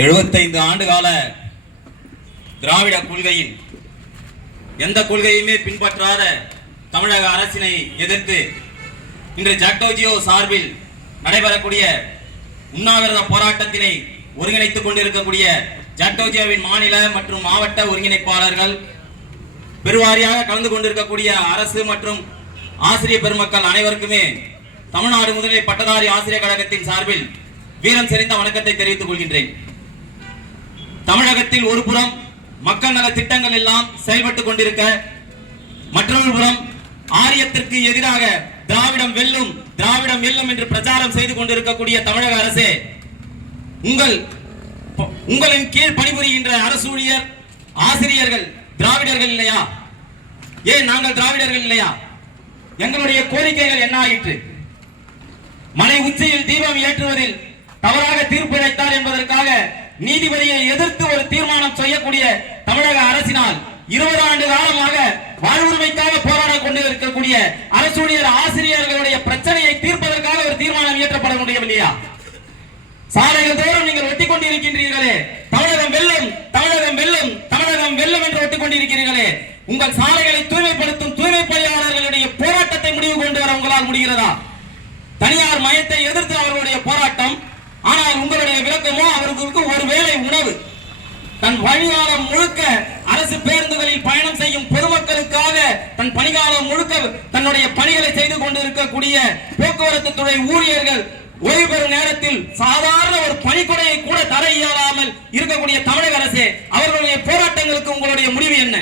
75 ஆண்டு கால திராவிட கொள்கையின் எந்த கொள்கையுமே பின்பற்றாத தமிழக அரசினை எதிர்த்து இன்று ஜாக்டோஜியோ சார்பில் நடைபெறக்கூடிய உண்ணாவிரத போராட்டத்தினை ஒருங்கிணைத்துக் கொண்டிருக்கக்கூடிய ஜாக்டோஜியோவின் மாநில மற்றும் மாவட்ட ஒருங்கிணைப்பாளர்கள், பெருவாரியாக கலந்து கொண்டிருக்கக்கூடிய அரசு மற்றும் ஆசிரியர் பெருமக்கள் அனைவருக்குமே தமிழ்நாடு முதல்நிலை பட்டதாரி ஆசிரியர் கழகத்தின் சார்பில் வீரம் செறிந்த வணக்கத்தை தெரிவித்துக் கொள்கின்றேன். தமிழகத்தில் ஒரு புறம் மக்கள் நல திட்டங்கள் எல்லாம் செயல்பட்டுக் கொண்டிருக்க, மற்றொரு புறம் ஆரியத்திற்கு எதிராக திராவிடம் வெல்லும் திராவிடம் வெல்லும் என்று பிரச்சாரம் செய்து கொண்டிருக்கக்கூடிய தமிழக அரசே, உங்களின் கீழ் பணிபுரிகின்ற அரசு ஊழியர் ஆசிரியர்கள் திராவிடர்கள் இல்லையா? ஏன் நாங்கள் திராவிடர்கள் இல்லையா? எங்களுடைய கோரிக்கைகள் என்ன ஆயிற்று? மலை உச்சியில் தீபம் ஏற்றுவதில் தவறாக தீர்ப்பளித்தார் என்பதற்காக நீதிபதியை எதிர்த்து ஒரு தீர்மானம் செய்யக்கூடிய தமிழக அரசினால் 20 ஆண்டு காலமாக வாழ்வுரிமைக்காக போராட கொண்டு இருக்கக்கூடிய அரசூழியர் ஆசிரியர்களுடைய பிரச்சனையை தீர்ப்பதற்காக ஒரு தீர்மானம் இயற்றப்பட முடியவில்லையா? சாலைகள் தோறும் நீங்கள் ஒட்டிக் கொண்டிருக்கின்றீர்களே, தமிழகம் வெல்லும் தமிழகம் வெல்லும் தமிழகம் வெல்லும் என்று ஒட்டிக் கொண்டிருக்கிறீர்களே, உங்கள் சாலைகளை தூய்மைப்படுத்தும் தூய்மை பணியாளர்களுடைய போராட்டத்தை முடிவு கொண்டு வர உங்களால் முடிகிறதா? தனியார் மயத்தை எதிர்த்து அவர்களுடைய போராட்டம். ஆனால் உங்களுடைய விளக்கமோ அவர்களுக்கு ஒருவேளை உணவு. தன் பணிகாலம் முழுக்க அரசு பேருந்துகளில் பயணம் செய்யும் பொதுமக்களுக்காக தன் பணிகாலம் முழுக்க தன்னுடைய பணிகளை செய்து கொண்டிருக்கக்கூடிய போக்குவரத்து துறை ஊழியர்கள் ஓய்வு பெறும் நேரத்தில் சாதாரண ஒரு பணிக்கொடையை கூட தர இயலாமல் இருக்கக்கூடிய தமிழக அரசே, அவர்களுடைய போராட்டங்களுக்கு உங்களுடைய முடிவு என்ன?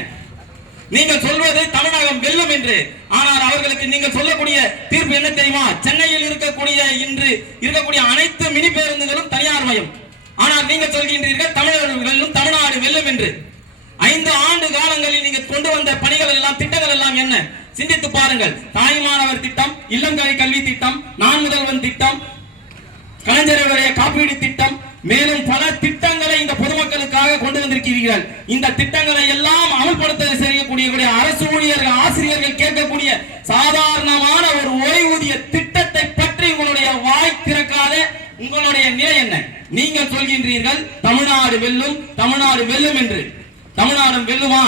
நீங்கள் சொல்வது தமிழகம் வெல்லும் என்று, ஆனால் அவர்களுக்கு நீங்கள் சொல்லக்கூடிய தீர்ப்பு என்ன தெரியுமா? சென்னையில் இருக்கக்கூடிய இன்று இருக்கக்கூடிய அனைத்து மினி பேருந்துகளும் தனியார் மயம். ஆனால் நீங்கள் சொல்கின்றீர்கள் தமிழகம் வெல்லும் தமிழ்நாடு வெல்லும் என்று. 5 ஆண்டு காலங்களில் நீங்கள் கொண்டு வந்த பணிகள் எல்லாம் திட்டங்கள் எல்லாம் என்ன? சிந்தித்து பாருங்கள். தாய்மானவர் திட்டம், இல்லங்கரை கல்வி திட்டம், நான் முதல்வன் திட்டம், கலைஞர்களுடைய காப்பீடு திட்டம், மேலும் பல திட்டங்களை இந்த பொதுமக்களுக்காக கொண்டு வந்திருக்கிறீர்கள். இந்த திட்டங்களை எல்லாம் அமல்படுத்த செய்யக்கூடிய அரசு ஊழியர்கள் ஆசிரியர்கள் கேட்கக்கூடிய சாதாரணமான ஒரு ஓய்வூதிய திட்டத்தை பற்றி உங்களுடைய வாய் திறக்காத உங்களுடைய நிலை என்ன? நீங்கள் சொல்கின்றீர்கள் தமிழ்நாடு வெல்லும் தமிழ்நாடு வெல்லும் என்று. தமிழ்நாடு வெல்லுமா?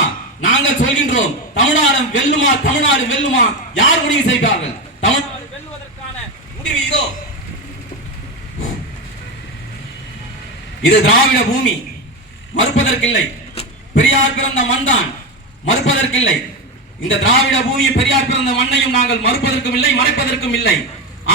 நாங்கள் சொல்கின்றோம் தமிழ்நாடு வெல்லுமா தமிழ்நாடு வெல்லுமா? யார் முடிவு செய்தார்கள்? தமிழ்நாடு வெல்லுவதற்கான முடிவு இதோ. இது திராவிட பூமி, மறுப்பதற்கில்லை. பெரியார் பிறந்த மண் தான், மறுப்பதற்கில்லை. இந்த திராவிட பூமி பெரியார் பிறந்த மண்ணையும் நாங்கள் மறுப்பதற்கும் இல்லை, மறைப்பதற்கும் இல்லை.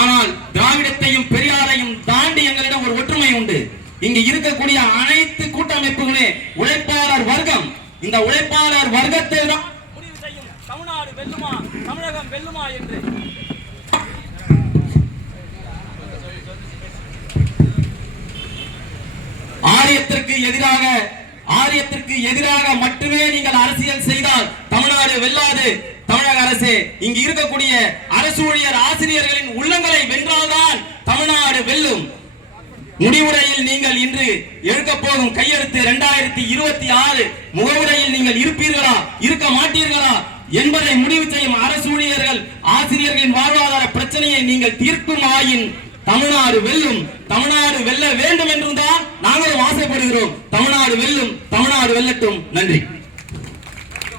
ஆனால் திராவிடத்தையும் பெரியாரையும் தாண்டி எங்களிடம் ஒரு ஒற்றுமை உண்டு. இங்கு இருக்கக்கூடிய அனைத்து கூட்டமைப்புகளே உழைப்பாளர் வர்க்கம். இந்த உழைப்பாளர் வர்க்கத்தை தான் முடிவு செய்யும் தமிழ்நாடு வெல்லுமா தமிழகம் வெல்லுமா என்று. ஆரியத்திற்கு எதிராக மட்டுமே நீங்கள் அரசியல் செய்தால் தமிழ்நாடு வெல்லாது. தமிழக அரசே, இங்கு இருக்கக்கூடிய அரசு ஊழியர் ஆசிரியர்களின் உள்ளங்களை வென்றால்தான் தமிழ்நாடு வெல்லும். முடிவுரையில் நீங்கள் இன்று எடுக்க போகும் கையெழுத்து 2026 முகவுரையில் நீங்கள் இருப்பீர்களா இருக்க மாட்டீர்களா என்பதை முடிவு செய்யும் அரசு ஊழியர்கள் ஆசிரியர்களின் வாழ்வாதார பிரச்சனையை நீங்கள் தீர்க்குமாயின் தமிழ்நாடு வெல்லும். தமிழ்நாடு வெல்ல வேண்டும் என்றும் தான் நாங்களும் ஆசைப்படுகிறோம். தமிழ்நாடு வெல்லும் தமிழ்நாடு வெல்லட்டும். நன்றி.